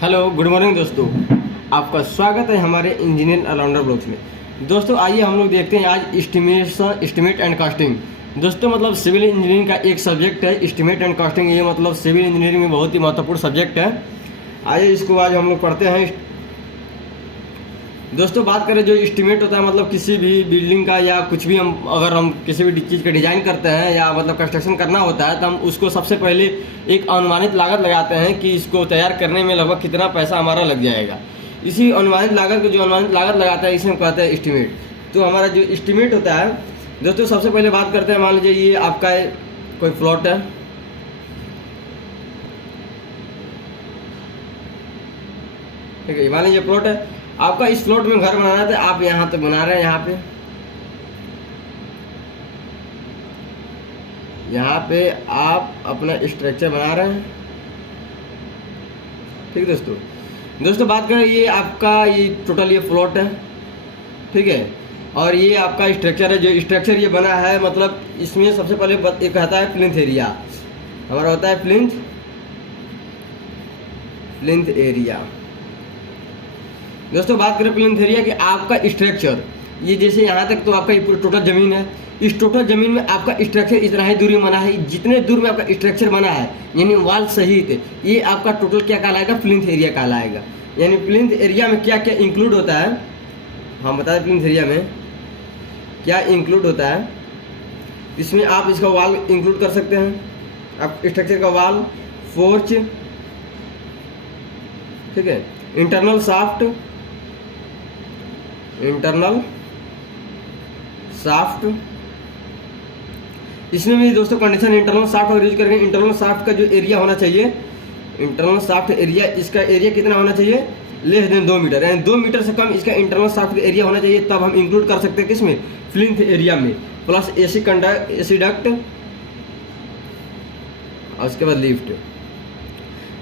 Hello good morning दोस्तों, आपका स्वागत है हमारे इंजीनियर ऑलराउंडर ब्लॉग्स में। दोस्तों आइए हम लोग देखते हैं आज एस्टिमेट एंड कॉस्टिंग। दोस्तों मतलब सिविल इंजीनियरिंग का एक सब्जेक्ट है एस्टिमेट एंड कॉस्टिंग। ये मतलब सिविल इंजीनियरिंग में बहुत ही महत्वपूर्ण सब्जेक्ट है। आइए इसको आज हम लोग पढ़ते हैं। दोस्तों बात करें जो एस्टिमेट होता है मतलब किसी भी बिल्डिंग का या कुछ भी अगर हम किसी भी चीज़ का डिज़ाइन करते हैं या मतलब कंस्ट्रक्शन करना होता है तो हम उसको सबसे पहले एक अनुमानित लागत लगाते हैं कि इसको तैयार करने में लगभग कितना पैसा हमारा लग जाएगा। इसी अनुमानित लागत को जो अनुमानित लागत लगाता है इसे हम कहते हैं एस्टिमेट। तो हमारा जो एस्टिमेट होता है दोस्तों सबसे पहले बात करते हैं, मान लीजिए ये आपका कोई प्लॉट है, ठीक है, मान लीजिए प्लॉट है आपका। इस प्लॉट में घर बनाना था, आप यहाँ तो बना रहे हैं, यहाँ पे आप अपना स्ट्रक्चर बना रहे हैं, ठीक है दोस्तों बात करें ये आपका ये टोटल ये प्लॉट है, ठीक है, और ये आपका स्ट्रक्चर है। जो स्ट्रक्चर ये बना है मतलब इसमें सबसे पहले एक आता है प्लिंथ एरिया, हमारा होता है प्लिंथ एरिया। दोस्तों बात करें प्लिंथ एरिया कि आपका स्ट्रक्चर ये जैसे यहाँ तक तो आपका ये टोटल ज़मीन है, इस टोटल ज़मीन में आपका स्ट्रक्चर इतना ही दूरी बना है, जितने दूर में आपका स्ट्रक्चर बना है यानी वॉल सहित ये आपका टोटल क्या कहलाएगा, प्लिंथ एरिया कहलाएगा। यानी प्लिंथ एरिया में क्या क्या इंक्लूड होता है हम बता दें। प्लिंथ एरिया में क्या इंक्लूड होता है, इसमें आप इसका वॉल इंक्लूड कर सकते हैं, आप स्ट्रक्चर का वॉल, फोर्च, ठीक है, इंटरनल साफ्ट। इसमें भी दोस्तों कंडीशन इंटरनल साफ्ट और यूज करेंगे। इंटरनल साफ्ट का जो एरिया होना चाहिए, इंटरनल साफ्ट एरिया, इसका एरिया कितना होना चाहिए, लेस देन 2 मीटर, यानी 2 मीटर से कम इसका इंटरनल साफ्ट का एरिया होना चाहिए। तब हम इंक्लूड कर सकते हैं किसमें, प्लिंथ एरिया में। प्लस एसी डक्ट और उसके बाद लिफ्ट।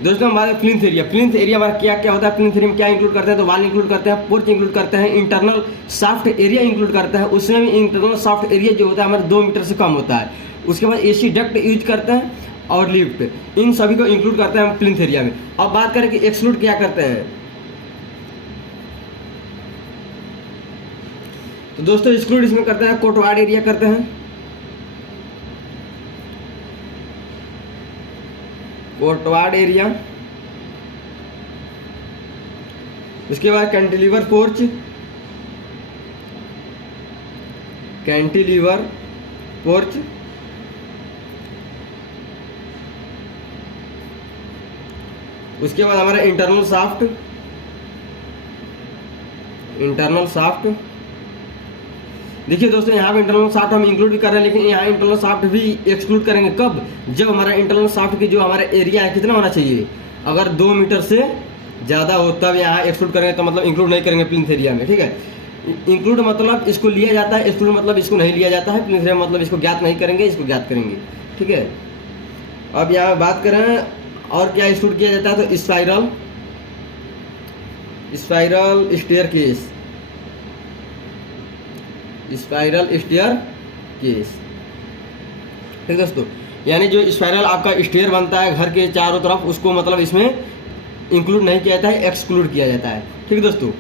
दोस्तों हमारे प्लिंथ एरिया हमारा क्या क्या होता है, प्लिंथ एरिया में क्या इंक्लूड करते हैं, तो वॉल इंक्लूड करते हैं, पोर्च इंक्लूड करते हैं, इंटरनल साफ्ट एरिया इंक्लूड करता है। उसमें भी इंटरनल साफ्ट एरिया जो होता है हमारे 2 मीटर से कम होता है। उसके बाद एसी डक्ट यूज करते हैं और लिफ्ट, इन सभी को इंक्लूड करते हैं हम प्लिंथ एरिया में। अब बात करें कि एक्सक्लूड क्या करते हैं, तो दोस्तों एक्सक्लूड इसमें करते हैं कोर्टवार्ड एरिया करते हैं, कोर्टवार्ड एरिया। उसके बाद कैंटिलीवर पोर्च, उसके बाद हमारा इंटरनल साफ्ट। देखिए दोस्तों यहाँ पे इंटरनल साफ्ट हम इंक्लूड भी कर रहे हैं, लेकिन यहाँ इंटरनल साफ्ट भी एक्सक्लूड करेंगे कब, जब हमारा इंटरनल साफ्ट की जो हमारा एरिया है कितना होना चाहिए, अगर 2 मीटर से ज़्यादा हो तब यहाँ एक्सक्लूड करेंगे, तो मतलब इंक्लूड नहीं करेंगे प्लिंथ एरिया में, ठीक है। इंक्लूड मतलब इसको लिया जाता है, एक्सक्लूड मतलब इसको नहीं लिया जाता है। प्लिंथ एरिया मतलब इसको ज्ञात नहीं करेंगे, इसको ज्ञात करेंगे, ठीक है। अब यहाँ बात करें और क्या एक्सक्लूड किया जाता है, तो स्पाइरल स्टेयर केस, ठीक दोस्तों। यानी जो स्पाइरल आपका स्टेयर बनता है घर के चारों तरफ, उसको मतलब इसमें इंक्लूड नहीं किया जाता है, एक्सक्लूड किया जाता है, ठीक दोस्तों।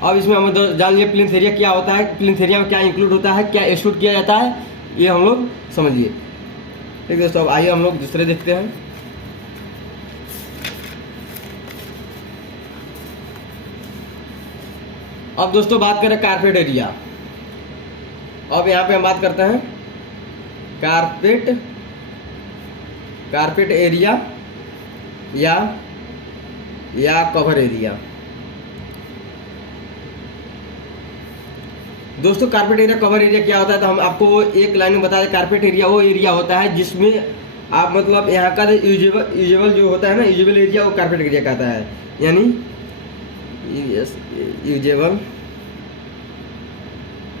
अब इसमें हम जान लिए प्लिंथ एरिया क्या होता है, प्लिंथ एरिया में क्या इंक्लूड होता है, क्या एक्सक्लूड किया जाता है, ये हम लोग समझिए, ठीक दोस्तों। अब आइए हम लोग दूसरे देखते हैं। अब दोस्तों बात करें कारपेट एरिया। अब यहाँ पे हम बात करते हैं कारपेट एरिया या कवर एरिया। दोस्तों कारपेट एरिया कवर एरिया क्या होता है, तो हम आपको एक लाइन में बता दें। कारपेट एरिया वो एरिया होता है जिसमें आप मतलब यहाँ का यूजेबल जो होता है ना, यूजेबल एरिया, वो कारपेट एरिया कहता है। यानी यूजेबल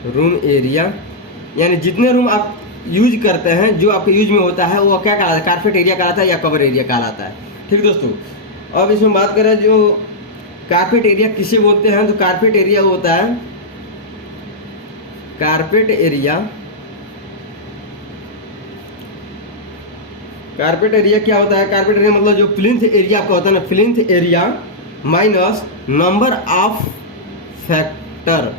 रूम एरिया, यानी जितने रूम आप यूज करते हैं जो आपके यूज में होता है वो क्या कहलाता है, कारपेट एरिया कहलाता है या कवर एरिया कहलाता है, ठीक दोस्तों। अब इसमें बात करें जो कारपेट एरिया किसे बोलते हैं, तो कारपेट एरिया होता है, कारपेट एरिया कारपेट एरिया क्या होता है? कारपेट एरिया मतलब जो प्लिंथ एरिया आपका होता है ना, plinth area minus number of factor,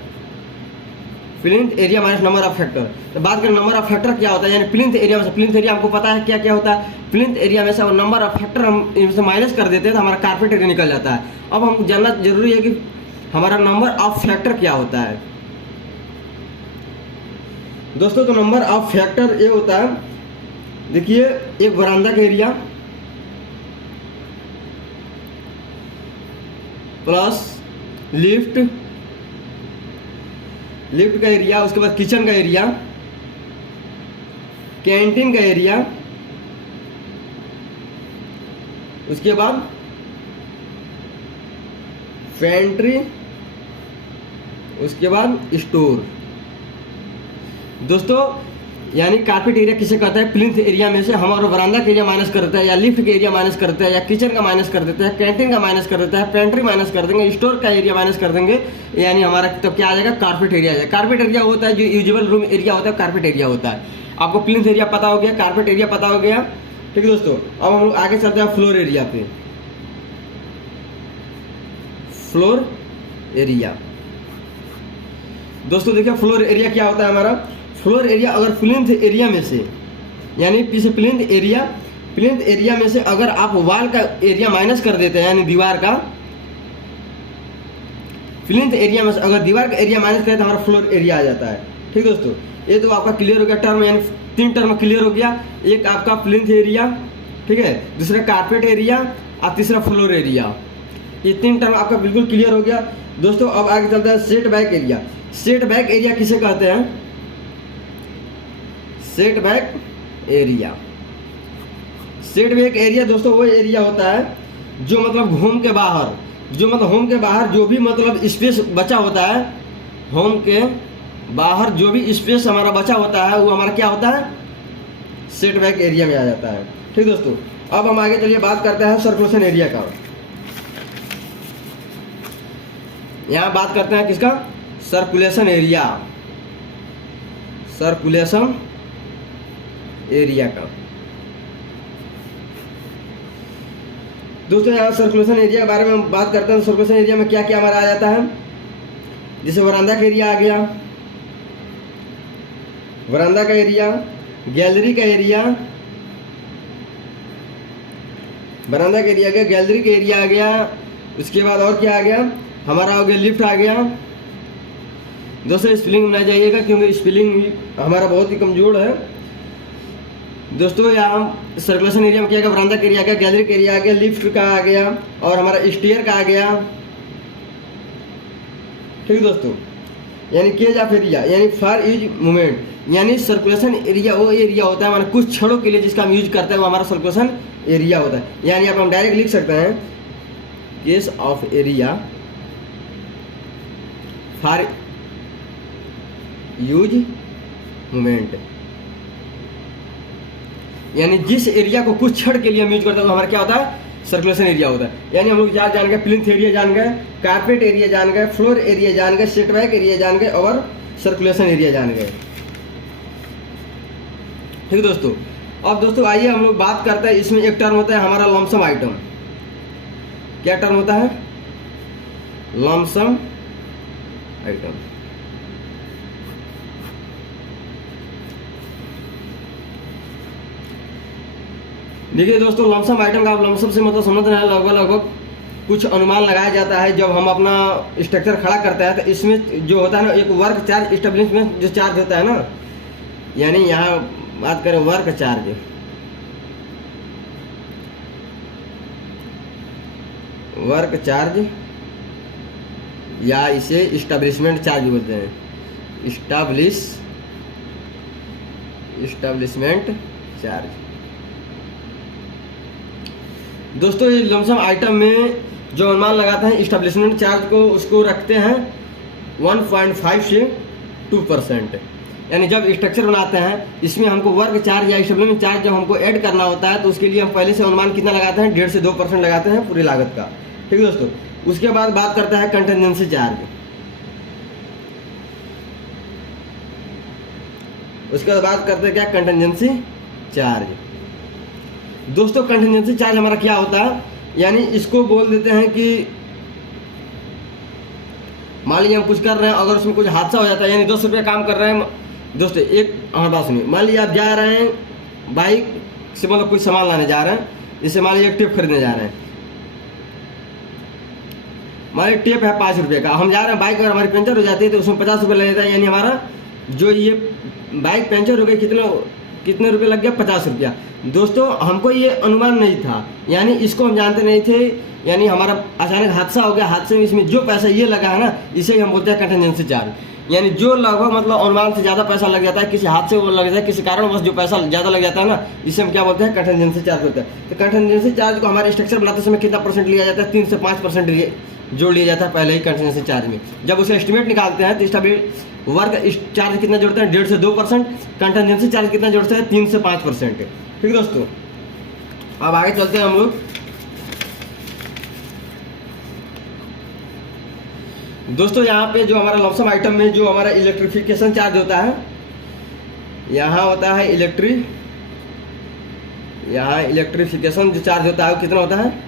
plinth area minus number of factor. तो बात करें नंबर ऑफ फैक्टर क्या होता है, यानी प्लिंथ एरिया में से, प्लिंथ एरिया हमको पता है क्या क्या होता है, प्लिंथ एरिया में से और नंबर ऑफ फैक्टर हम इनसे माइनस कर देते हैं तो हमारा कार्पेट एरिया निकल जाता है। अब हमको जानना जरूरी है कि हमारा नंबर ऑफ फैक्टर क्या होता है। दोस्तों तो नंबर ऑफ फैक्टर ये होता है, देखिए एक बरामदा का एरिया प्लस लिफ्ट का एरिया, उसके बाद किचन का एरिया, कैंटीन का एरिया, उसके बाद पेंट्री, उसके बाद स्टोर। दोस्तों यानी कारपेट एरिया किसे कहता है, प्लिंथ एरिया में से हमारा बरामदा का एरिया माइनस कर देता है, या लिफ्ट का एरिया माइनस करता है, या किचन का माइनस कर देता है, कैंटीन का माइनस कर देता है, पेंट्री माइनस कर देंगे, स्टोर का एरिया माइनस कर देंगे, यानी हमारा तो क्या आ जाएगा, कारपेट एरिया आ जाएगा। कारपेट एरिया होता है जो यूजुअल रूम एरिया होता है, कारपेट एरिया होता है। आपको प्लिंथ एरिया पता हो गया, कारपेट एरिया पता हो गया, ठीक है दोस्तों। अब हम लोग आगे चलते हैं फ्लोर एरिया पे। फ्लोर एरिया दोस्तों देखिए फ्लोर एरिया क्या होता है हमारा, फ्लोर एरिया अगर प्लिंथ एरिया में से, यानी पीछे प्लिंथ एरिया में से अगर आप वॉल का एरिया माइनस कर देते हैं, यानी दीवार का, प्लिंथ एरिया में से अगर दीवार का एरिया माइनस करें तो हमारा फ्लोर एरिया आ जाता है। ठीक दोस्तों, ये तो आपका क्लियर हो गया टर्म, यानी 3 टर्म क्लियर हो गया। एक आपका प्लिंथ एरिया, ठीक है, दूसरा कारपेट एरिया और तीसरा फ्लोर एरिया। ये 3 टर्म आपका बिल्कुल क्लियर हो गया दोस्तों। अब आगे चलता है set back area. Set back area किसे कहते हैं, set back area. Set back area दोस्तों वो एरिया होता है जो मतलब होम के बाहर जो भी मतलब स्पेस बचा होता है, होम के बाहर जो भी स्पेस हमारा बचा होता है वो हमारा क्या होता है, सेट बैक एरिया में आ जाता है। ठीक दोस्तों, अब हम आगे चलिए बात करते हैं सर्कुलेशन एरिया का। यहाँ बात करते हैं किसका, सर्कुलेशन एरिया, सर्कुलेशन एरिया का। दोस्तों यहाँ सर्कुलेशन एरिया के बारे में हम बात करते हैं। सर्कुलेशन एरिया में क्या क्या हमारा आ जाता है, जैसे वरांदा का एरिया आ गया, वरांदा का एरिया, गैलरी का एरिया, वरांदा का एरिया आ गया, गैलरी का एरिया आ गया। उसके बाद और क्या आ गया हमारा, हो गया लिफ्ट आ गया। दोस्तों स्पेलिंग में ना जाइएगा क्योंकि स्पेलिंग हमारा बहुत ही कमजोर है। दोस्तों यहाँ सर्कुलेशन एरिया में क्या गया, वरांदा का एरिया आ गया, गैलरी का एरिया आ गया, लिफ्ट का आ गया और हमारा स्टेयर का आ गया। ठीक है दोस्तों, यानी केज ऑफ एरिया यानी फॉर यूज मूवमेंट, यानी सर्कुलेशन एरिया वो एरिया होता है हमारा कुछ क्षणों के लिए जिसका हम यूज करते हैं, वो हमारा सर्कुलेशन एरिया होता है। यानी आप हम डायरेक्ट लिख सकते हैं case of area for use movement, यानी जिस एरिया को कुछ क्षण के लिए हम यूज करते हैं वो हमारा क्या होता है, सर्कुलेशन एरिया होता है। यानी हम लोग जान गए प्लिंथ एरिया जान गए, कारपेट एरिया जान गए, फ्लोर एरिया जान गए, सेटबैक एरिया जान गए और सर्कुलेशन एरिया जान गए। ठीक है दोस्तों, अब दोस्तों आइए हम लोग बात करते हैं, इसमें एक टर्म होता है हमारा लमसम आइटम। क्या टर्म होता है, लमसम आइटम। देखिए दोस्तों लमसम आइटम का आप लमसम से मतलब समझ रहे हैं, लगभग कुछ अनुमान लगाया जाता है जब हम अपना स्ट्रक्चर खड़ा करते हैं। तो इसमें जो होता है ना, एक वर्क चार्ज एस्टेब्लिशमेंट जो चार्ज होता है ना, यानी यहाँ बात करें वर्क चार्ज, वर्क चार्ज या इसे इस्टेब्लिशमेंट चार्ज बोलते हैं, इस्टेब्लिशमेंट चार्ज। दोस्तों ये लमसम आइटम में जो अनुमान लगाते हैं इस्टेब्लिशमेंट चार्ज को, उसको रखते हैं 1.5 से 2%। यानी जब स्ट्रक्चर बनाते हैं इसमें हमको वर्क चार्ज या इस्टेब्लिशमेंट चार्ज जब हमको ऐड करना होता है तो उसके लिए हम पहले से अनुमान कितना लगाते हैं, 1.5 से 2% लगाते हैं पूरी लागत का। ठीक है दोस्तों, उसके बाद बात करता है कंटिजेंसी चार्ज। उसके बाद बात करते हैं क्या, कंटिजेंसी चार्ज। दोस्तों कंटिजेंसी चार्ज हमारा क्या होता है, यानी इसको बोल देते हैं कि मान लीजिए हम कुछ कर रहे हैं, अगर उसमें कुछ हादसा हो जाता है, यानी 10 रुपये काम कर रहे हैं दोस्तों, एक हमारी बात सुनिए, मान लीजिए आप जा रहे हैं बाइक से, मतलब कुछ सामान लाने जा रहे हैं, जैसे मान लीजिए एक टेप खरीदने जा रहे हैं, हमारे टेप है 5 रुपये का, हम जा रहे हैं बाइक अगर हमारी पंचर हो जाती है तो उसमें 50 रुपये लग जाता है, यानी हमारा जो ये बाइक पंचर हो गई कितने रुपये लग गया, 50 रुपया। दोस्तों हमको ये अनुमान नहीं था, यानी इसको हम जानते नहीं थे, यानी हमारा अचानक हादसा हो गया, हादसे में इसमें जो पैसा ये लगा है ना, इसे ही हम बोलते हैं कंटिजेंसी चार्ज। यानी जो लगभग मतलब अनुमान से ज़्यादा पैसा लग जाता है, किसी हादसे में लग जाता है, किसी कारणवश जो पैसा ज़्यादा लग जाता है ना, इसे हम क्या बोलते हैं, कंटिजेंसी चार्ज होता है। तो कंटिजेंसी चार्ज को हमारे स्ट्रक्चर बनाते समय कितना परसेंट लिया जाता है, 3 से 5% जोड़ लिया जाता है पहले ही कंटिजेंसी चार्ज में। जब उसे एस्टिमेट निकालते हैं तो इसका वर्क चार्ज कितना जोड़ते हैं, 1.5 से 2%, कंटिजेंसी चार्ज कितना जोड़ते हैं, 3 से 5%। ठीक है दोस्तों, अब आगे चलते हैं हम लोग। दोस्तों यहाँ पे जो हमारा लमसम आइटम में जो हमारा इलेक्ट्रिफिकेशन चार्ज होता है, यहाँ होता है यहाँ इलेक्ट्रिफिकेशन जो चार्ज होता है वो कितना होता है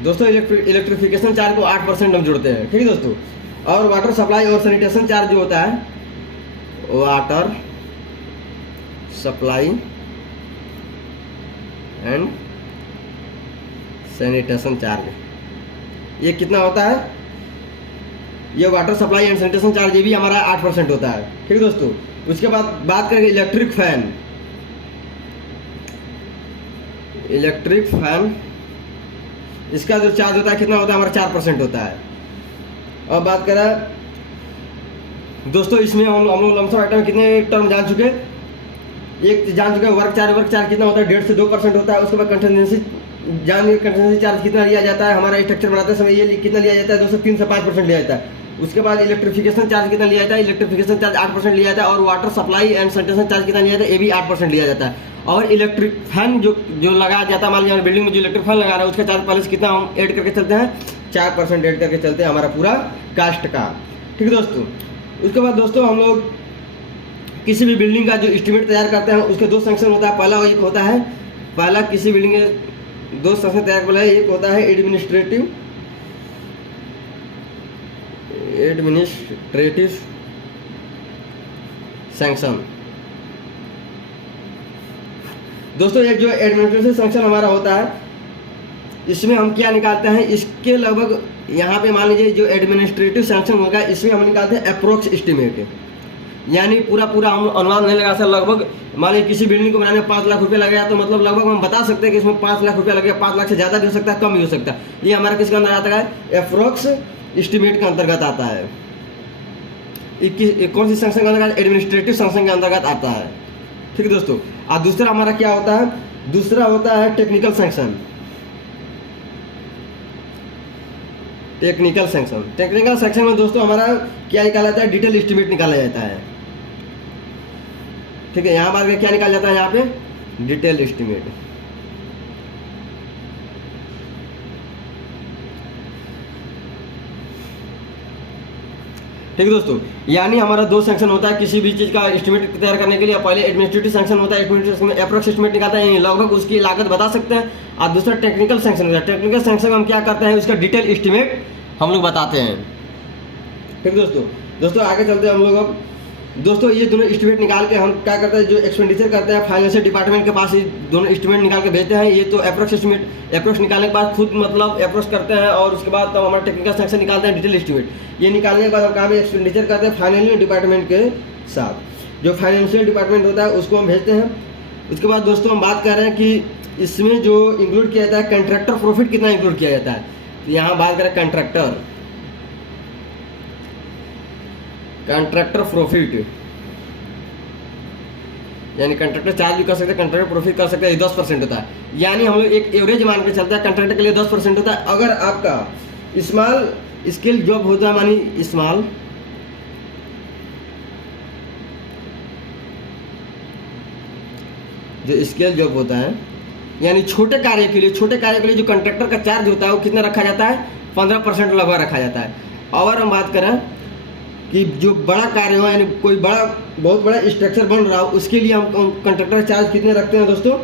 दोस्तों, इलेक्ट्रिफिकेशन चार्ज को 8% हम जोड़ते हैं। ठीक है दोस्तों, और वाटर सप्लाई और सैनिटेशन चार्ज जो होता है, water supply and sanitation charge, ये कितना होता है, ये water supply and sanitation charge ये भी हमारा 8% होता है। ठीक है दोस्तों, उसके बाद बात करेंगे इलेक्ट्रिक फैन, इसका जो चार्ज होता है कितना होता है, हमारा 4% होता है। अब बात करें दोस्तों, इसमें हम लोग लमसम आइटम में कितने टर्म जान चुके, एक जान चुके वर्क चार्ज कितना होता है, 1.5 से 2% होता है। उसके बाद कंटिजेंसी कंटिजेंसी चार्ज कितना लिया जाता है, हमारा स्ट्रक्चर बनाते समय ये कितना लिया जाता है दोस्तों, 3 से 5% लिया जाता है। उसके बाद इलेक्ट्रिफिकेशन चार्ज कितना लिया जाता है, इलेक्ट्रिफिकेशन चार्ज 8% लिया जाता है। और water supply and sanitation charge कितना लिया जाता है, ये भी 8% लिया जाता है। और इलेक्ट्रिक फैन जो लगाया जाता है, मान लीजिए बिल्डिंग में जो इलेक्ट्रिक फैन लगा रहा है उसका चार्ज पहले से कितना हम ऐड करके चलते हैं, 4% ऐड करके चलते हैं हमारा पूरा कास्ट का। ठीक है दोस्तों, उसके बाद दोस्तों हम लोग किसी भी बिल्डिंग का जो एस्टिमेट तैयार करते हैं उसके 2 सेक्शन होता है। पहला किसी बिल्डिंग के 2 सेक्शन तैयार करना है, एक होता है एडमिनिस्ट्रेटिव सैंक्शन। दोस्तों एक जो एडमिनिस्ट्रेटिव सैंक्शन हमारा होता है, इसमें हम क्या निकालते हैं, इसके लगभग यहाँ पे मान लीजिए जो एडमिनिस्ट्रेटिव सैंक्शन होगा इसमें हम निकालते हैं अप्रोक्स एस्टिमेट, यानी पूरा हम अनुमान नहीं लगा सकते। लगभग मान लीजिए किसी बिल्डिंग को बनाने में 5 लाख रुपये लगेगा, तो मतलब लगभग हम बता सकते हैं कि इसमें 5 लाख रुपया लगेगा। 5 लाख से ज़्यादा भी हो सकता है, कम भी हो सकता है। ये हमारा किसके अंदर आता है, अप्रोक्स एस्टिमेट के अंतर्गत आता है। कौन सी सैंक्शन के अंतर्गत, एडमिनिस्ट्रेटिव सैंक्शन के अंतर्गत आता है। ठीक है दोस्तों, और दूसरा हमारा क्या होता है, दूसरा होता है टेक्निकल सैंक्शन। टेक्निकल सैंक्शन में दोस्तों हमारा क्या निकाला जाता है, डिटेल एस्टिमेट निकाला जाता है। ठीक है, यहाँ बात क्या निकाला जाता है, यहाँ पे डिटेल एस्टिमेट। ठीक है दोस्तों, यानी हमारा 2 सेक्शन होता है किसी भी चीज़ का एस्टिमेट तैयार करने के लिए। पहले एडमिनिस्ट्रेटिव सेक्शन होता है, एडमिनिस्ट्रेटिव में अप्रोक्स एस्टिमेट निकालता है, लगभग उसकी लागत बता सकते हैं। और दूसरा टेक्निकल सेक्शन होता है, टेक्निकल सेक्शन में हम क्या करते हैं, उसका डिटेल एस्टिमेट हम लोग बताते हैं। ठीक है दोस्तों आगे चलते हैं हम लोग। दोस्तों ये दोनों एस्टिमेट निकाल के हम क्या करते हैं, जो एक्सपेंडिचर करते हैं फाइनेंशियल डिपार्टमेंट के पास ये दोनों एस्टिमेट निकाल के भेजते हैं। ये तो अप्रोक्स निकालने के बाद खुद मतलब अप्रोक्स करते हैं, और उसके बाद तब हमारा टेक्निकल सेक्शन निकालते हैं डिटेल एस्टिमेट। ये निकालने के बाद हम कहाँ पे एक्सपेंडिचर करते हैं, फाइनेंशियल डिपार्टमेंट के साथ। जो फाइनेंशियल डिपार्टमेंट होता है उसको हम भेजते हैं। उसके बाद दोस्तों हम बात कर रहे हैं कि इसमें जो इंक्लूड किया जाता है, कंट्रैक्टर प्रॉफिट कितना इंक्लूड किया जाता है। तो यहाँ बात करें कंट्रैक्टर प्रॉफिट, यानी कंट्रैक्टर चार्ज भी कर सकते हैं, कंट्रैक्टर प्रॉफिट कर सकते हैं, 10% होता है। यानी हम लोग एक एवरेज मान के चलते हैं, कंट्रैक्टर के लिए 10% होता है। अगर आपका स्मॉल स्केल जॉब होता है, मानी स्मॉल जो स्केल जॉब होता है, यानी छोटे कार्य के लिए जो कंट्रैक्टर का चार्ज होता है वो कितना रखा जाता है, 15% लगभग रखा जाता है। और हम बात करें कि जो बड़ा कार्य हो, यानी कोई बहुत बड़ा स्ट्रक्चर बन रहा हो, उसके लिए हम कंट्रैक्टर चार्ज कितने रखते हैं दोस्तों,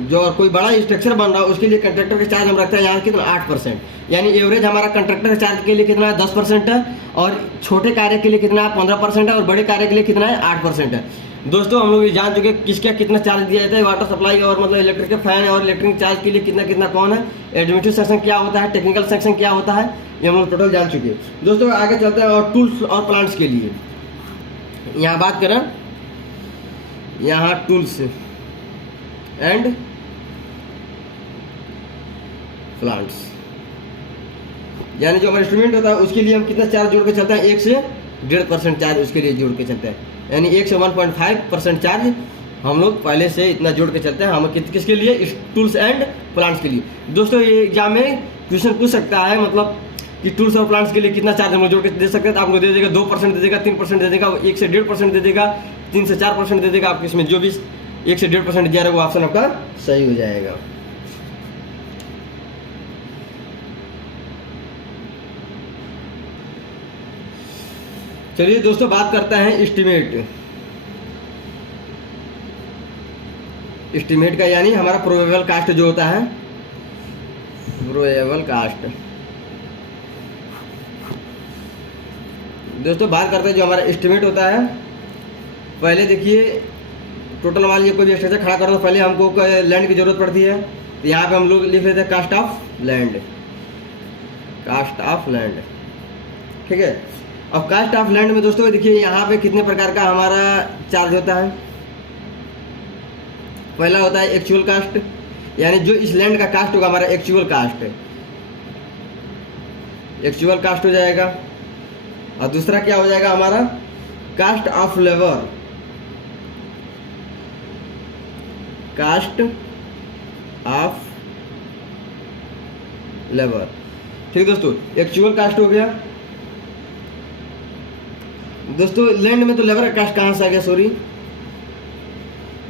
जो कोई बड़ा स्ट्रक्चर बन रहा है उसके लिए कंट्रैक्टर का चार्ज हम रखते हैं यहाँ कितना 8%, यानी एवरेज हमारा कंट्रैक्टर चार्ज के लिए कितना है 10% है, और छोटे कार्य के लिए कितना है 15% है, और बड़े कार्य के लिए कितना है 8% है। दोस्तों हम लोग ये जान चुके किसका कितना चार्ज दिया जाता है, वाटर सप्लाई और मतलब इलेक्ट्रिक फैन और इलेक्ट्रिक चार्ज के लिए कितना कितना कौन है, एडमिनिस्ट्रेटिव सेक्शन क्या होता है, टेक्निकल सेक्शन क्या होता है, ये हम लोग टोटल जान चुके हैं। दोस्तों आगे चलते हैं और टूल्स और प्लांट्स के लिए यहाँ बात करें, यहाँ टूल्स एंड प्लांट्स, यानी जो हमारा इंस्ट्रूमेंट होता है उसके लिए हम कितना चार्ज जोड़ के चलते हैं, 1 से 1.5% चार्ज उसके लिए जोड़ के चलते हैं, यानी 1 से 1.5% चार्ज हम लोग पहले से इतना जोड़ के चलते हैं। हम किसके लिए, टूल्स एंड प्लांट्स के लिए। दोस्तों ये एग्जाम में क्वेश्चन पूछ सकता है मतलब कि टूल्स और प्लांट्स के लिए कितना चार्ज हम लोग जोड़ के दे सकते हैं, तो आपको दे देगा 2% दे देगा, 3% दे देगा, 1 से 1.5% दे देगा, 3 से 4% दे देगा। आपको इसमें जो भी 1 से 1.5% दिया रहेगा वो ऑप्शन आपका सही हो जाएगा। चलिए दोस्तों बात करते हैं एस्टीमेट का, यानी हमारा प्रोबेबल कास्ट जो होता है, प्रोबेबल कास्ट। दोस्तों बात करते हैं जो हमारा एस्टीमेट होता है, पहले देखिए टोटल मान लीजिए कोई भी स्ट्रक्चर खड़ा करना, पहले हमको लैंड की जरूरत पड़ती है, तो यहाँ पे हम लोग लिख लेते हैं cost of land, cost of land, ठीक है। अब कास्ट ऑफ लैंड में दोस्तों देखिए यहाँ पे कितने प्रकार का हमारा चार्ज होता है। पहला होता है एक्चुअल कास्ट, यानी जो इस लैंड का कास्ट होगा हमारा एक्चुअल कास्ट हो जाएगा। और दूसरा क्या हो जाएगा हमारा, cost of labour, cost of labour, ठीक दोस्तों। एक्चुअल कास्ट हो गया दोस्तों, लैंड में तो लेबर का कास्ट कहाँ से आ गया, सॉरी,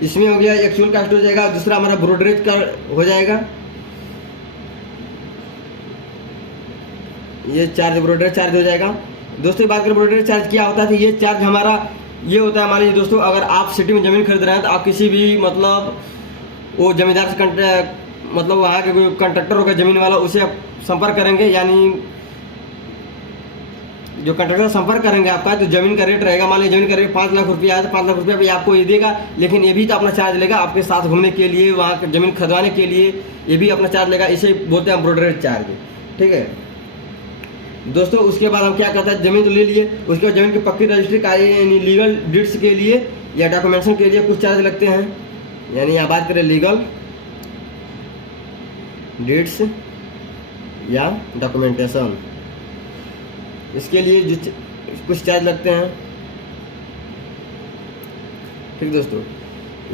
इसमें हो गया एक्चुअल कास्ट हो जाएगा। दूसरा हमारा ब्रोडरेज का हो जाएगा, ये चार्ज ब्रोडरेज चार्ज हो जाएगा। दोस्तों बात करें ब्रोडरेज चार्ज क्या होता है, तो ये चार्ज हमारा ये होता है, मान लीजिए दोस्तों अगर आप सिटी में ज़मीन खरीद रहे हैं तो आप किसी भी मतलब वो जमींदार से मतलब वहाँ के कोई कंट्रैक्टर होगा ज़मीन वाला, उसे आप संपर्क करेंगे, यानी जो कंट्रैक्टर संपर्क करेंगे आपका, तो ज़मीन का रेट रहेगा, मान लीजिए ज़मीन का रेट 5 लाख रुपया है तो 5 लाख रुपया भी आपको ये देगा, लेकिन ये भी तो अपना चार्ज लेगा आपके साथ घूमने के लिए, वहाँ ज़मीन खरीदवाने के लिए, ये भी अपना चार्ज लेगा, इसे बोलते हैं ब्रोडरेज चार्ज, ठीक है दोस्तों। उसके बाद हम क्या करते हैं, ज़मीन तो ले लिए, उसके बाद ज़मीन की पक्की रजिस्ट्री कार्य यानी लीगल डिड्स के लिए या डॉक्यूमेंटेशन के लिए कुछ चार्ज लगते हैं, यानी यहाँ बात करें लीगल डिड्स या डॉक्यूमेंटेशन, इसके लिए जो कुछ चार्ज लगते हैं, ठीक दोस्तों।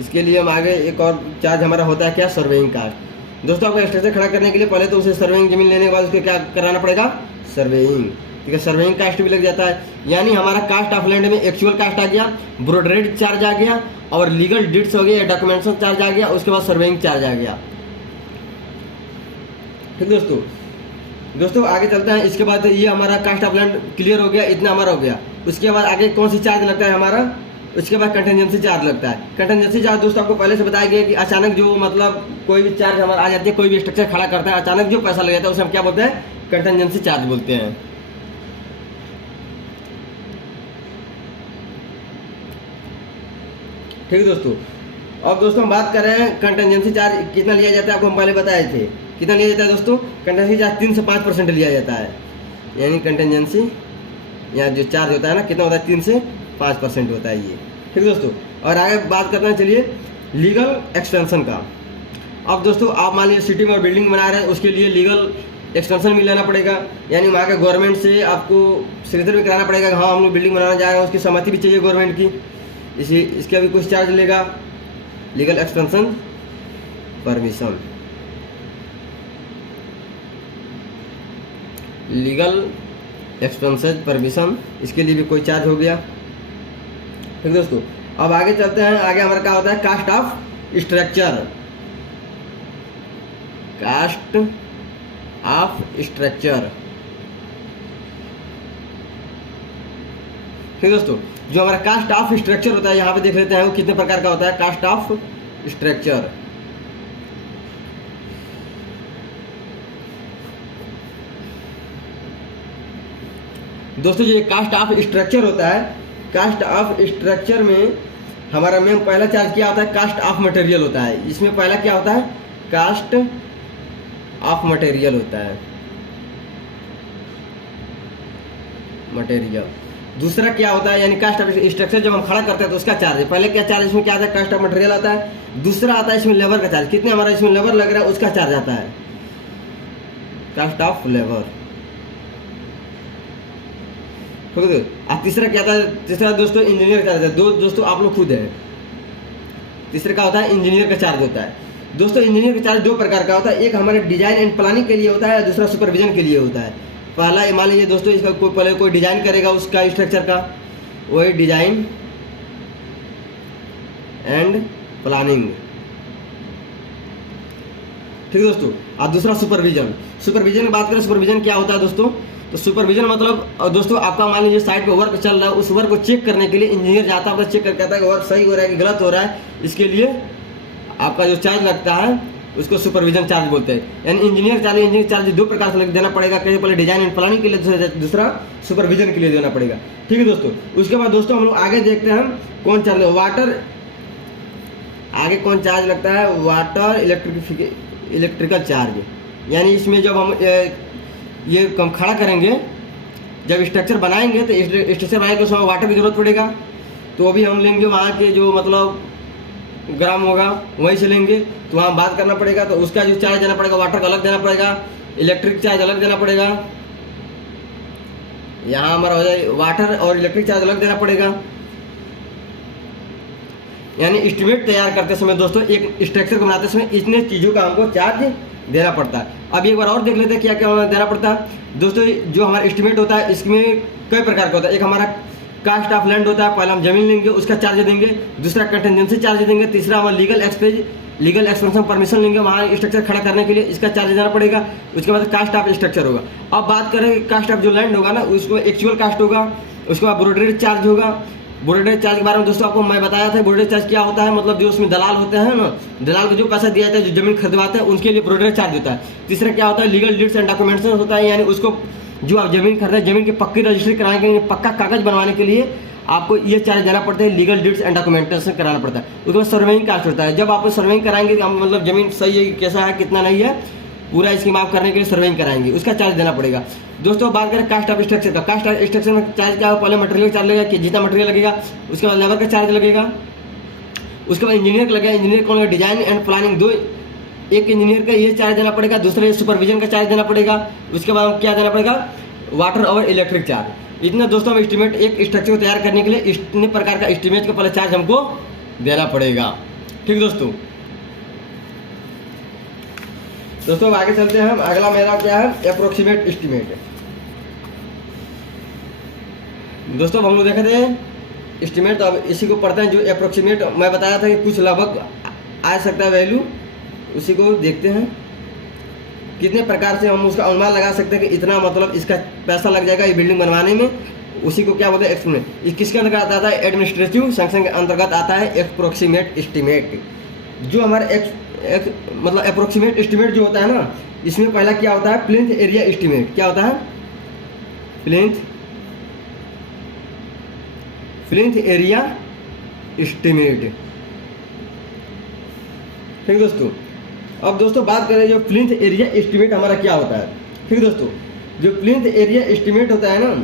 इसके लिए हम आगे एक और चार्ज हमारा होता है क्या, सर्वेइंग कास्ट। दोस्तों आपको स्ट्रक्चर खड़ा करने के लिए पहले तो उसे सर्वेइंग जमीन लेने के बाद उसको क्या कराना पड़ेगा, सर्वेइंग, ठीक है। सर्वेइंग कास्ट भी लग जाता है, यानी हमारा कास्ट ऑफ लैंड में एक्चुअल कास्ट आ गया, ब्रोडरेज चार्ज आ गया, और लीगल डिड्स हो गया, डॉक्यूमेंटेशन चार्ज आ गया, उसके बाद सर्वेइंग चार्ज आ गया, ठीक दोस्तों आगे चलते हैं। इसके बाद ये हमारा कास्ट ऑफ लैंड क्लियर हो गया, इतना हमारा हो गया। उसके बाद आगे कौन सी चार्ज लगता है हमारा, उसके बाद कंटिजेंसी चार्ज लगता है। कंटिजेंसी चार्ज दोस्तों आपको पहले से बताया गया कि अचानक जो मतलब कोई भी चार्ज हमारा आ जाती है, कोई भी स्ट्रक्चर खड़ा करता है, अचानक जो पैसा लग जाता है उसे हम क्या बोलते हैं, कंटिजेंसी चार्ज बोलते हैं, ठीक है दोस्तों। अब दोस्तों हम बात कर रहे हैं कंटिजेंसी चार्ज कितना लिया जाता है, आपको हम पहले बताए थे कितना लिया जाता है दोस्तों। कंटिजेंसी चार्ज 3 से 5% लिया जाता है, यानी कंटिजेंसी या जो चार्ज होता है ना कितना होता है, 3 से 5% होता है ये, ठीक है दोस्तों। और आगे बात करते हैं चलिए लीगल एक्सटेंशन का। अब दोस्तों आप मान लीजिए सिटी में बिल्डिंग बना रहे हैं, उसके लिए लीगल एक्सटेंशन भी लेना पड़ेगा, यानी वहाँ के गवर्नमेंट से आपको सिग्नेचर भी कराना पड़ेगा कि हाँ हम लोग बिल्डिंग बनाना जा रहे हैं, उसकी सहमति भी चाहिए गवर्नमेंट की, इसका भी कुछ चार्ज लेगा। Legal extension permission, legal expenses permission, इसके लिए भी कोई चार्ज हो गया, ठीक दोस्तों। अब आगे चलते हैं, आगे हमारा क्या होता है, cost of structure, cost of structure, ठीक दोस्तों। जो हमारा कास्ट ऑफ स्ट्रक्चर होता है यहाँ पे देख लेते हैं वो कितने प्रकार का होता है, कास्ट ऑफ स्ट्रक्चर, दोस्तों जो कास्ट ऑफ स्ट्रक्चर होता है, कास्ट ऑफ स्ट्रक्चर में हमारा मैम पहला चार्ज क्या होता है, कास्ट ऑफ मटेरियल होता है। इसमें पहला क्या होता है, कास्ट ऑफ मटेरियल होता है, मटेरियल। दूसरा क्या होता है, यानी कास्ट ऑफ स्ट्रक्चर जब हम खड़ा करते हैं तो उसका चार्ज है। पहले क्या चार्ज इसमें क्या आता है, कास्ट ऑफ मटेरियल आता है। दूसरा आता है इसमें लेबर का चार्ज, कितने हमारा इसमें लेबर लग रहा है उसका चार्ज आता है, कास्ट ऑफ लेबर। अब तीसरा क्या था, तीसरा दोस्तों इंजीनियर का चार्ज है। दोस्तों आप लोग खुद है, तीसरा क्या होता है, इंजीनियर का चार्ज होता है। दोस्तों इंजीनियर का चार्ज दो प्रकार का होता है, एक हमारे डिजाइन एंड प्लानिंग के लिए होता है, दूसरा सुपरविजन के लिए होता है। पहला मान लीजिए दोस्तों, इसका पहले कोई डिजाइन करेगा उसका स्ट्रक्चर का, वही डिजाइन एंड प्लानिंग, ठीक है दोस्तों। और दूसरा सुपरविजन। सुपरविजन की बात करें, सुपरविजन क्या होता है दोस्तों, तो सुपरविजन मतलब दोस्तों आपका मान लीजिए साइट पे वर्क चल रहा है, उस वर्क को चेक करने के लिए इंजीनियर जाता है, चेक करके आता है कि वर्क सही हो रहा है कि गलत हो रहा है। इसके लिए आपका जो चार्ज लगता है उसको सुपरविजन चार्ज बोलते हैं। यानी इंजीनियर चार्ज दो प्रकार से देना पड़ेगा, पहले डिजाइन एंड प्लानिंग के लिए, दूसरा सुपरविजन के लिए देना पड़ेगा, ठीक है दोस्तों। उसके बाद दोस्तों हम लोग आगे देखते हैं कौन चार्ज, वाटर, आगे कौन चार्ज लगता है, वाटर इलेक्ट्रिकल चार्ज। यानी इसमें जब हम ये कम खड़ा करेंगे, जब स्ट्रक्चर बनाएंगे तो स्ट्रक्चर बनाने के उसमें वाटर की जरूरत पड़ेगा, तो अभी हम लेंगे वहाँ के जो मतलब ग्राम होगा वहीं से लेंगे, तो वहाँ बात करना पड़ेगा, तो उसका जो चार्ज देना पड़ेगा, वाटर का अलग देना पड़ेगा, इलेक्ट्रिक चार्ज अलग देना पड़ेगा। यहाँ हमारा हो जाए वाटर और इलेक्ट्रिक चार्ज अलग देना पड़ेगा। यानी एस्टिमेट तैयार करते समय दोस्तों, एक स्ट्रक्चर को बनाते समय इतने चीज़ों का हमको चार्ज देना पड़ता है। अब एक बार और देख लेते हैं क्या क्या देना पड़ता है दोस्तों। जो हमारा एस्टिमेट होता है इसमें कई प्रकार का होता है। एक हमारा कास्ट ऑफ लैंड होता है, पहले हम जमीन लेंगे उसका चार्ज देंगे, दूसरा कंटेंजेंसी चार्ज देंगे, तीसरा हमारा लीगल एक्सपेंशन परमिशन लेंगे वहाँ स्ट्रक्चर खड़ा करने के लिए, इसका चार्ज देना पड़ेगा। उसके बाद कास्ट ऑफ स्ट्रक्चर होगा। अब बात करें कास्ट ऑफ जो लैंड होगा ना, उसको एक्चुअल कास्ट होगा, उसके बाद ब्रोडरेज चार्ज होगा। ब्रोडरेज चार्ज के बारे में दोस्तों आपको मैं बताया था, ब्रोडरेज चार्ज क्या होता है, मतलब जो उसमें दलाल होते हैं ना, दलाल को जो पैसा दिया जाता है, जो जमीन खरीदवाते हैं उनके लिए ब्रोडरेज चार्ज होता है। तीसरा क्या होता है, लीगल डीड्स एंड डॉक्यूमेंटेशन होता है, यानी उसको जो आप जमीन खरीदे, जमीन की पक्की रजिस्ट्री कराने के लिए, पक्का कागज बनवाने के लिए आपको ये चार्ज देना पड़ता है, लीगल डीड्स एंड डॉक्यूमेंटेशन कराना पड़ता है। उसके बाद सर्वेइंग कास्ट होता है, जब आप सर्वेइंग कराएंगे मतलब जमीन सही है कैसा है कितना नहीं है, पूरा इसकी माफ करने के लिए सर्वेइंग कराएंगे, उसका चार्ज देना पड़ेगा। दोस्तों बात करें कास्ट ऑफ स्ट्रक्चर का, कास्ट ऑफ स्ट्रक्चर में चार्ज क्या हो, पहले मटेरियल चार्ज लगेगा कि जितना मटेरियल लगेगा, उसके बाद लेबर का चार्ज लगेगा, उसके बाद इंजीनियर का लगेगा, इंजीनियर को लगेगा डिजाइन एंड प्लानिंग, दो एक इंजीनियर का ये चार्ज देना पड़ेगा, दूसरे सुपरविजन का चार्ज देना पड़ेगा। उसके बाद क्या देना पड़ेगा, वाटर और इलेक्ट्रिक चार्ज। इतना दोस्तों हम एस्टिमेट एक स्ट्रक्चर को तैयार करने के लिए इतने प्रकार का एस्टिमेट का पहले चार्ज हमको देना पड़ेगा, ठीक दोस्तों। दोस्तों अब आगे चलते हैं हम, अगला मेरा क्या है, अप्रोक्सीमेट एस्टिमेट। दोस्तों हम लोग देखे थे एस्टिमेट, तो अब इसी को पढ़ते हैं। जो अप्रोक्सीमेट मैं बताया था कि कुछ लगभग आ सकता है वैल्यू, उसी को देखते हैं कितने प्रकार से हम उसका अनुमान लगा सकते हैं कि इतना मतलब इसका पैसा लग जाएगा ये बिल्डिंग बनवाने में, उसी को क्या बोलते हैं एस्टिमेट। किसके अंतर्गत आता है, एडमिनिस्ट्रेटिव सैंक्शन के अंतर्गत आता है अप्रोक्सीमेट एस्टिमेट। जो हमारे मतलब अप्रोक्सीमेट एस्टिमेट जो होता है ना, इसमें पहला क्या होता है, प्लिंथ एरिया एस्टिमेट। क्या होता है, प्लिंथ एरिया एस्टिमेट, ठीक दोस्तों। अब दोस्तों बात करें जो प्लिंथ एरिया एस्टिमेट हमारा क्या होता है, ठीक दोस्तों। जो प्लिंथ एरिया एस्टिमेट होता है ना,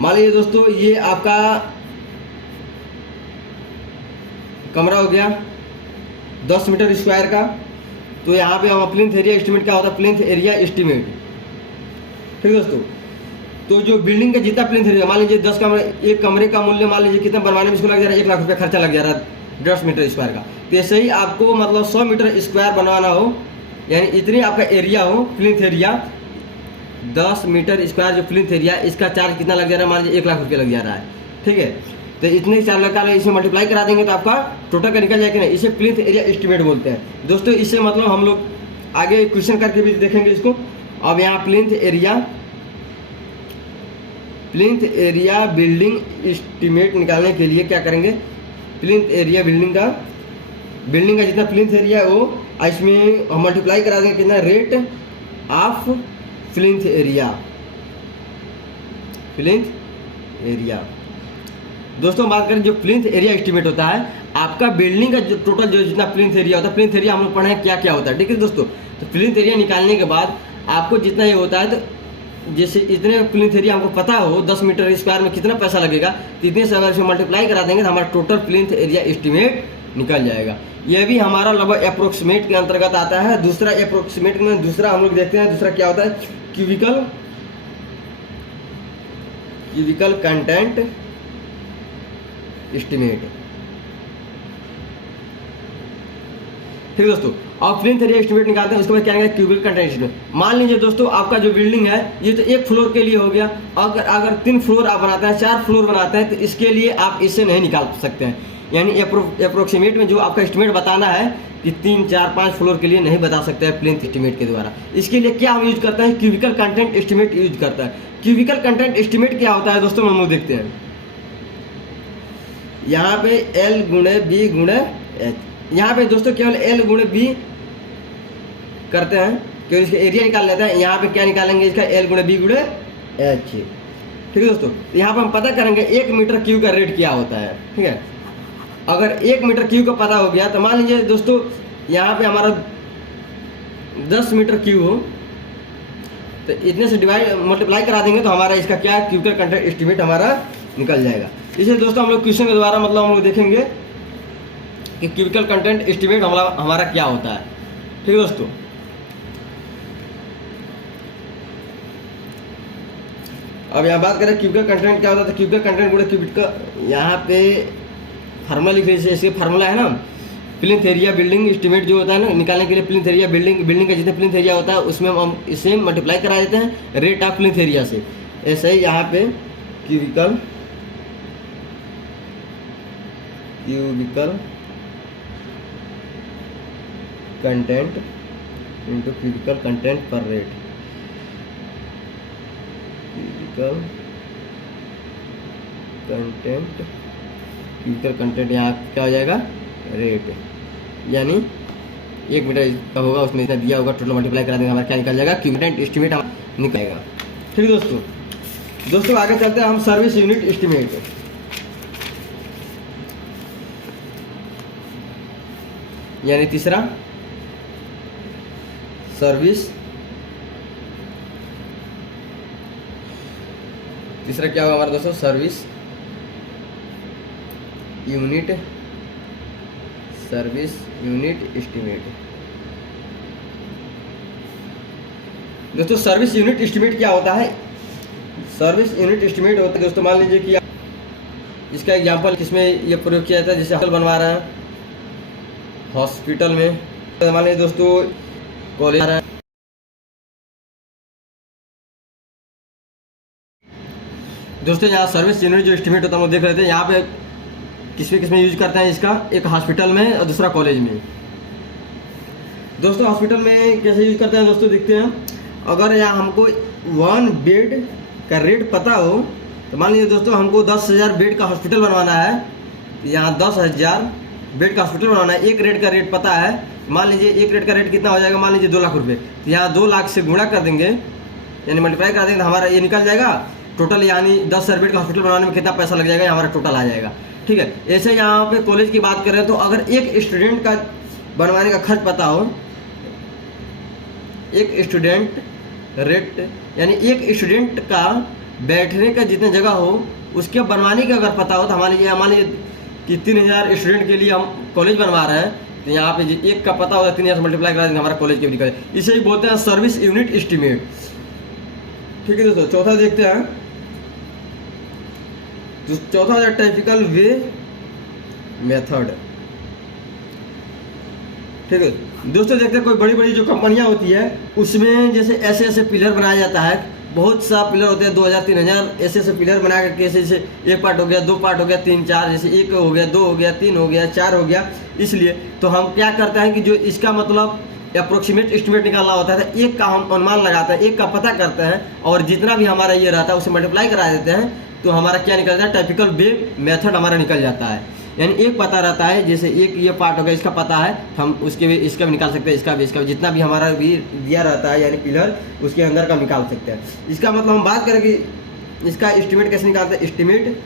मान लीजिए दोस्तों ये आपका कमरा हो गया 10 मीटर स्क्वायर का, तो यहाँ पे हम प्लिंथ एरिया एस्टिमेट क्या होता है, प्लिंथ एरिया एस्टिमेट, ठीक दोस्तों। तो जो बिल्डिंग का जितना प्लिंथ एरिया, मान लीजिए 10 कमरे, एक कमरे का मूल्य मान लीजिए कितना बनवाने में इसको लग जा रहा है, 1 लाख रुपये खर्चा लग जा रहा है 10 मीटर स्क्वायर का। तो ऐसे ही आपको मतलब 100 मीटर स्क्वायर बनवाना हो, यानी इतनी आपका एरिया हो, प्लिंथ एरिया 10 मीटर स्क्वायर जो प्लिंथ एरिया, इसका चार्ज कितना लग जा रहा है, मान लीजिए 1 लाख रुपये लग जा रहा है, ठीक है। तो इतने चार्ज लगा रहा है, इसे मल्टीप्लाई करा देंगे तो आपका टोटल का निकल जाएगा नहीं, इसे प्लिंथ एरिया एस्टिमेट बोलते हैं दोस्तों। इससे मतलब हम लोग आगे क्वेश्चन करके भी देखेंगे इसको। अब यहाँ प्लिंथ एरिया बिल्डिंग एस्टिमेट निकालने के लिए क्या करेंगे, प्लिंथ एरिया बिल्डिंग का जितना प्लिंथ एरिया है वो इसमें हम मल्टीप्लाई करा देंगे कितना, rate of plinth area. Plinth area दोस्तों बात करें जो प्लिंथ एरिया एस्टिमेट होता है, आपका बिल्डिंग का जो टोटल जो जितना प्लिंथ एरिया होता है, प्लिंथ एरिया हम लोग पढ़े हैं क्या क्या होता है, ठीक है दोस्तों। तो प्लिंथ एरिया निकालने के बाद आपको जितना ये होता है, तो जैसे इतने प्लिंथ एरिया हमको पता हो 10 मीटर स्क्वायर में कितना पैसा लगेगा, तो इतने से अगर इसे मल्टीप्लाई करा देंगे तो हमारा टोटल प्लिंथ एरिया एस्टिमेट निकल जाएगा। यह भी हमारा लगभग अप्रोक्सीमेट के अंतर्गत आता है। दूसरा अप्रोक्सीमेट में दूसरा हम लोग देखते हैं, दूसरा क्या होता है, क्यूबिकल कंटेंट एस्टिमेट। ठीक है दोस्तों, और प्लिंथ एरिया एस्टिमेट निकालते हैं, उसके बाद क्या है क्यूबिकल कंटेंट एस्टिमेट। मान लीजिए दोस्तों आपका जो बिल्डिंग है ये तो एक फ्लोर के लिए हो गया, अगर 3 फ्लोर आप बनाते हैं, 4 फ्लोर बनाते हैं, तो इसके लिए आप इससे नहीं निकाल सकते हैं। यानी अप्रोक्सीमेट में जो आपका एस्टिमेट बताना है कि 3, 4, 5 फ्लोर के लिए नहीं बता सकते हैं प्लिंथ एस्टिमेट के द्वारा। इसके लिए क्या हम यूज करते हैं, क्यूबिकल कंटेंट एस्टिमेट यूज करता है। क्यूबिकल कंटेंट एस्टिमेट क्या होता है दोस्तों, हम लोग देखते हैं। यहाँ पे L गुणे B गुणे H, यहाँ पे दोस्तों केवल L गुणे B करते हैं, केवल इसका एरिया निकाल लेते हैं। यहाँ पे क्या निकालेंगे, इसका L गुणे B गुणे H। ठीक है दोस्तों, यहाँ पे हम पता करेंगे 1 मीटर क्यूब का रेट क्या होता है। ठीक है, अगर 1 मीटर क्यूब का पता हो गया तो मान लीजिए दोस्तों यहाँ पे हमारा 10 मीटर क्यूब हो, तो इतने से डिवाइड मल्टीप्लाई करा देंगे तो हमारा इसका क्या क्यूबिकल कंटेंट एस्टिमेट हमारा निकल जाएगा। इसलिए दोस्तों हम लोग क्वेश्चन के द्वारा मतलब हम लोग देखेंगे कि क्यूबिकल कंटेंट एस्टिमेट हमारा क्या होता है। ठीक है दोस्तों, अब यहाँ बात करें क्यूबिकल कंटेंट क्या होता है, तो क्यूबिकल कंटेंट गुणे क्यूबिकल, यहाँ पे फार्मूला लिख लीजिए। इसके फार्मूला है ना, प्लिंथ एरिया बिल्डिंग एस्टिमेट जो होता है ना निकालने के लिए, प्लिंथ एरिया बिल्डिंग का जितना प्लिंथ एरिया होता है उसमें हम इसे मल्टीप्लाई करा देते हैं रेट ऑफ प्लिंथ एरिया से। ऐसे ही यहाँ पे cubical content into cubical content per rate, cubical content यहाँ क्या हो जाएगा, रेट। यानी 1 मीटर का होगा उसमें इतना दिया होगा, टोटल मल्टीप्लाई करा देंगे हमारा क्या निकल जाएगा, क्यूबिकल एस्टिमेट निकलेगा। ठीक है दोस्तों आगे चलते हैं हम सर्विस यूनिट एस्टिमेट। यानी तीसरा क्या होगा हमारा दोस्तों, सर्विस यूनिट एस्टिमेट। दोस्तों सर्विस यूनिट एस्टिमेट क्या होता है, सर्विस यूनिट एस्टिमेट होता है दोस्तों, मान लीजिए कि इसका एग्जांपल किसमें ये प्रयोग किया जाता है, जैसे हॉस्पिटल बनवा रहे हैं, हॉस्पिटल में मान लीजिए दोस्तों कॉलेज है। दोस्तों यहाँ सर्विस यूनिट जो एस्टिमेट होता है हम देख रहे थे, यहाँ पे किसमें यूज करते हैं इसका, एक हॉस्पिटल में और दूसरा कॉलेज में। दोस्तों हॉस्पिटल में कैसे यूज करते हैं दोस्तों देखते हैं। अगर यहाँ हमको 1 बेड का रेट पता हो, तो मान लीजिए दोस्तों हमको 10,000 बेड का हॉस्पिटल बनवाना है, यहाँ 10,000 बेड का हॉस्पिटल बनवाना है, एक रेट का रेट पता है। मान लीजिए एक रेट का रेट कितना हो जाएगा, मान लीजिए 2 लाख रुपये, तो यहाँ 2 लाख से गुणा कर देंगे यानी मल्टीप्लाई कर देंगे तो हमारा ये निकल जाएगा टोटल, यानी 10,000 बेड का हॉस्पिटल बनाने में कितना पैसा लग जाएगा, हमारा टोटल आ जाएगा। ठीक है, ऐसे यहाँ पे कॉलेज की बात करें तो अगर एक स्टूडेंट का बनवाने का खर्च पता हो, एक स्टूडेंट रेट यानी एक स्टूडेंट का बैठने का जितने जगह हो उसके बनवाने का अगर पता हो, तो मान लीजिए कि 3,000 स्टूडेंट के लिए हम कॉलेज बनवा रहे हैं, तो यहाँ पे एक का पता होगा 3,000 से मल्टीप्लाई करा देंगे हमारा कॉलेज के भी निकल, इसे ही बोलते हैं सर्विस यूनिट एस्टिमेट। ठीक है दोस्तों, चौथा देखते हैं। तो चौथा है टाइपिकल वे मेथड। ठीक है दोस्तों, देखते हैं कोई बड़ी बड़ी जो कंपनियां होती है उसमें जैसे ऐसे पिलर बनाया जाता है, बहुत सा पिलर होते हैं 2,000 3,000 ऐसे पिलर बना करके, जैसे 1 पार्ट हो गया, 2 पार्ट हो गया, 3 4, जैसे 1 हो गया, 2 हो गया, 3 हो गया, 4 हो गया। इसलिए तो हम क्या करते हैं कि जो इसका मतलब अप्रोक्सीमेट एस्टिमेट निकालना होता है, एक का हम अनुमान लगाते हैं, एक का पता करते हैं और जितना भी हमारा ये रहता है उसे मल्टीप्लाई करा देते हैं, तो हमारा क्या निकल जाता है, टाइपिकल वे मेथड हमारा निकल जाता है। यानी एक पता रहता है, जैसे एक ये पार्ट होगा इसका पता है, हम उसके भी इसका भी निकाल सकते हैं, इसका भी जितना भी हमारा भी दिया रहता है यानी पिलर उसके अंदर का निकाल सकते हैं। इसका मतलब हम बात करें कि इसका एस्टिमेट कैसे निकालते हैं। एस्टिमेट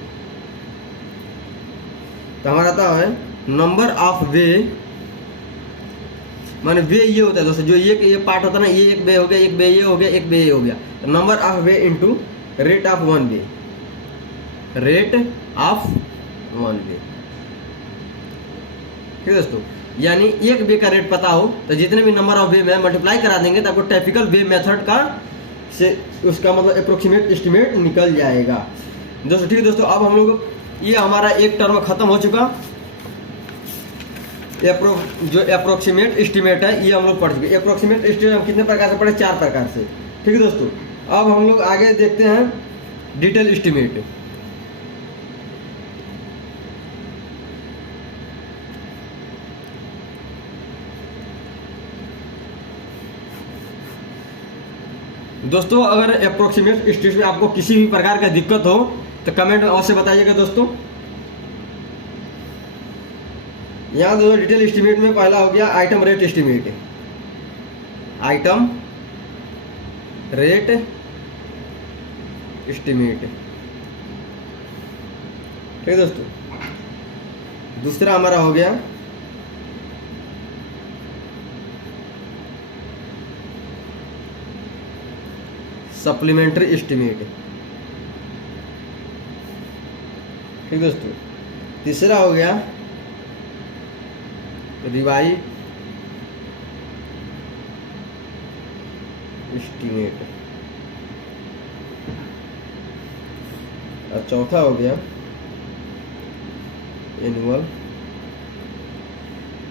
तो हमारा आता है नंबर ऑफ वे, माने वे ये होता है दोस्तों, जो ये पार्ट होता है ना, ये एक वे हो गया, एक वे ये हो गया, एक वे ये हो गया। Number of way into rate of one way, rate of one way, ठीक है दोस्तों। यानी एक वे का रेट पता हो तो जितने भी नंबर ऑफ वे में मल्टीप्लाई करा देंगे तो आपको टिपिकल वे मेथड का से उसका मतलब अप्रोक्सीमेट एस्टिमेट निकल जाएगा दोस्तों, ठीक है दोस्तों। अब हम लोग ये हमारा एक टर्म खत्म हो चुका, जो अप्रोक्सीमेट एस्टिमेट है ये हम लोग पढ़ चुके। अप्रोक्सीमेट एस्टिमेट हम कितने प्रकार से पढ़े, 4 प्रकार से, ठीक है दोस्तों। अब हम लोग आगे देखते हैं डिटेल एस्टिमेट। दोस्तों अगर अप्रोक्सीमेट एस्टिमेट में आपको किसी भी प्रकार का दिक्कत हो तो कमेंट में अवश्य बताइएगा दोस्तों। यहाँ दोस्तों डिटेल एस्टिमेट में पहला हो गया item rate estimate, item rate estimate, ठीक है दोस्तों। दूसरा हमारा हो गया सप्लीमेंट्री एस्टिमेट, ठीक दोस्तों। तीसरा हो गया रिवाइज एस्टिमेट, और चौथा हो गया एनुअल,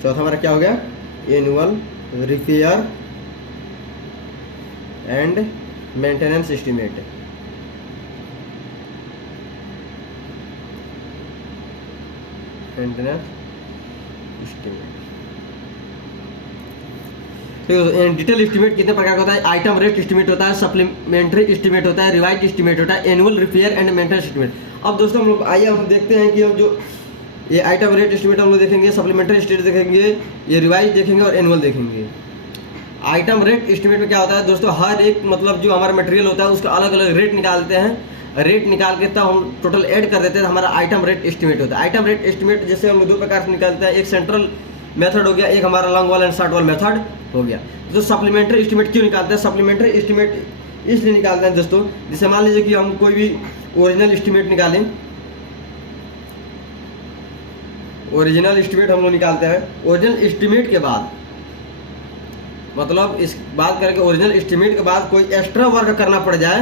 चौथा हमारा क्या हो गया, annual repair and maintenance estimate, maintenance estimate, ठीक है। डिटेल एस्टिमेट कितने प्रकार का होता है, आइटम रेट एस्टिमेट होता है, सप्लीमेंट्री एस्टिमेट होता है, रिवाइज एस्टिमेट होता है, annual repair and maintenance estimate. अब दोस्तों हम लोग आइए हम देखते हैं कि हम जो ये आइटम रेट एस्टिमेट हम लोग देखेंगे, सप्लीमेंट्री एस्टिमेट देखेंगे, ये रिवाइज देखेंगे और एनुअल देखेंगे। आइटम रेट एस्टिमेट में क्या होता है दोस्तों, हर एक मतलब जो हमारा मटेरियल होता है उसका अलग अलग रेट निकालते हैं, रेट निकाल के तब हम टोटल ऐड कर देते हैं, हमारा आइटम रेट एस्टिमेट होता है। आइटम रेट एस्टिमेट जैसे हम लोग 2 प्रकार से निकालते हैं, एक सेंट्रल मेथड हो गया, एक हमारा लॉन्ग वाल एंड शॉर्ट वाल मेथड हो गया। तो सप्लीमेंट्री एस्टिमेट क्यों निकालते हैं, सप्लीमेंट्री एस्टिमेट इसलिए निकालते हैं दोस्तों, जैसे मान लीजिए कि हम कोई भी ओरिजिनल एस्टिमेट निकालें, ओरिजिनल एस्टिमेट हम लोग निकालते हैं, ओरिजिनल एस्टिमेट के बाद मतलब इस बात करके ओरिजिनल एस्टिमेट के बाद कोई एक्स्ट्रा वर्क करना पड़ जाए,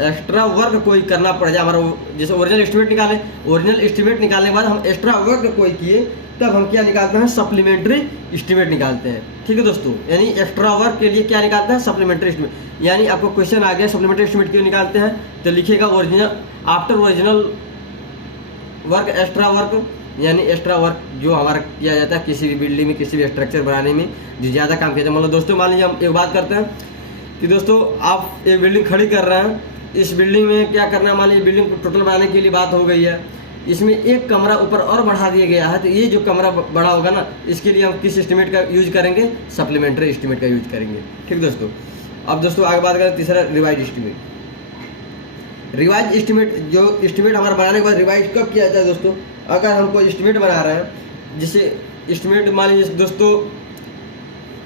एक्स्ट्रा वर्क कोई करना पड़ जाए हमारा, जैसे ओरिजिनल एस्टिमेट निकाले, ओरिजिनल एस्टिमेट निकालने के बाद हम एक्स्ट्रा वर्क कोई किए तब हम क्या निकालते हैं, सप्लीमेंट्री एस्टिमेट निकालते हैं, ठीक है दोस्तों। यानी एक्स्ट्रा वर्क के लिए क्या निकालते हैं, सप्लीमेंट्री एस्टिमेट। यानी आपको क्वेश्चन आ गया सप्लीमेंट्री एस्टिमेट क्यों निकालते हैं, तो लिखिएगा original after original work extra work, यानी एक्स्ट्रा वर्क जो हमारा किया जाता है किसी भी बिल्डिंग में, किसी भी स्ट्रक्चर बनाने में जो ज़्यादा काम किया जाता है। मतलब दोस्तों मान लीजिए हम एक बात करते हैं कि दोस्तों आप एक बिल्डिंग खड़ी कर रहे हैं, इस बिल्डिंग में क्या करना है, मान लीजिए बिल्डिंग टोटल बनाने के लिए बात हो गई है, इसमें एक कमरा ऊपर और बढ़ा दिया गया है, तो ये जो कमरा बड़ा होगा ना, इसके लिए हम किस एस्टिमेट का यूज करेंगे, सप्लीमेंट्री एस्टिमेट का यूज करेंगे, ठीक दोस्तों। अब दोस्तों आगे बात करें तीसरा रिवाइज एस्टिमेट। रिवाइज एस्टिमेट जो एस्टिमेट हमारा बनाने के बाद रिवाइज कब किया जाता है दोस्तों, अगर हम कोई एस्टिमेट बना रहे हैं, जैसे एस्टिमेट मान लीजिए दोस्तों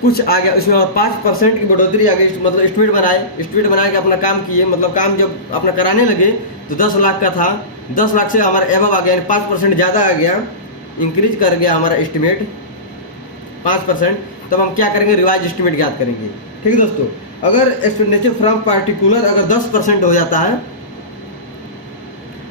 कुछ आ गया, उसमें और 5% की बढ़ोतरी आ गई, मतलब एस्टिमेट बना के अपना काम किए, मतलब काम जब अपना कराने लगे तो 10 लाख का था, 10 लाख से हमारा एबव आ गया, 5% ज़्यादा आ गया, इंक्रीज कर गया हमारा एस्टिमेट 5%, तब हम क्या करेंगे, रिवाइज एस्टिमेट ज्ञात करेंगे, ठीक है दोस्तों। अगर एक्सपेंडिचर फ्रॉम पार्टिकुलर अगर 10% हो जाता है,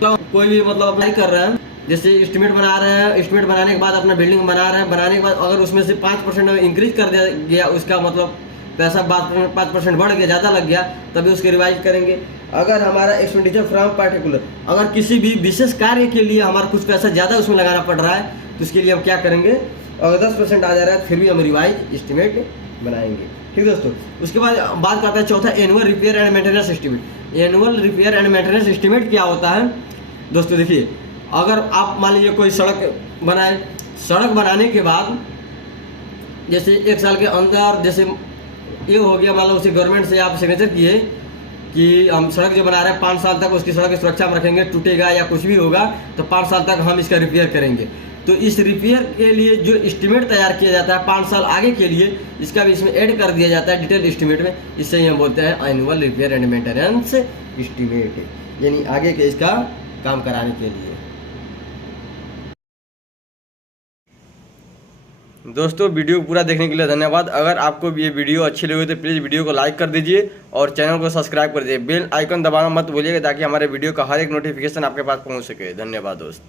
तो कोई भी मतलब अप्लाई कर रहे हैं, जैसे एस्टिमेट बना रहे हैं, एस्टिमेट बनाने के बाद अपना बिल्डिंग बना रहे हैं, बनाने के बाद अगर उसमें से 5% इंक्रीज कर दिया गया, उसका मतलब पैसा 5% बढ़ गया, ज़्यादा लग गया, तभी उसके रिवाइज करेंगे। अगर हमारा एक्सपेंडिचर फ्रॉम पार्टिकुलर, अगर किसी भी विशेष कार्य के लिए हमारा कुछ पैसा ज़्यादा उसमें लगाना पड़ रहा है, तो उसके लिए हम क्या करेंगे, अगर 10% आ जा रहा है फिर भी हम रिवाइज एस्टिमेट बनाएंगे, ठीक दोस्तों। उसके बाद बात करते हैं चौथा annual repair and maintenance estimate. Annual repair and maintenance estimate क्या होता है दोस्तों, देखिए अगर आप मान लीजिए कोई सड़क बनाए, सड़क बनाने के बाद जैसे 1 साल के अंदर जैसे ये हो गया, मान लो उसे गवर्नमेंट से आप सिग्नेचर किए कि हम सड़क जो बना रहे हैं 5 साल तक उसकी सड़क की सुरक्षा में रखेंगे, टूटेगा या कुछ भी होगा तो 5 साल तक हम इसका रिपेयर करेंगे। तो इस रिपेयर के लिए जो एस्टीमेट तैयार किया जाता है 5 साल आगे के लिए, इसका भी इसमें ऐड कर दिया जाता है डिटेल एस्टीमेट में। इससे ही हम बोलते हैं annual repair and maintenance estimate, यानी आगे के इसका काम कराने के लिए। दोस्तों वीडियो को पूरा देखने के लिए धन्यवाद। अगर आपको ये वीडियो अच्छी लगी तो प्लीज़ वीडियो को लाइक कर दीजिए और चैनल को सब्सक्राइब कर दीजिए। बेल आइकन दबाना मत भूलिएगा ताकि हमारे वीडियो का हर एक नोटिफिकेशन आपके पास पहुंच सके। धन्यवाद दोस्त।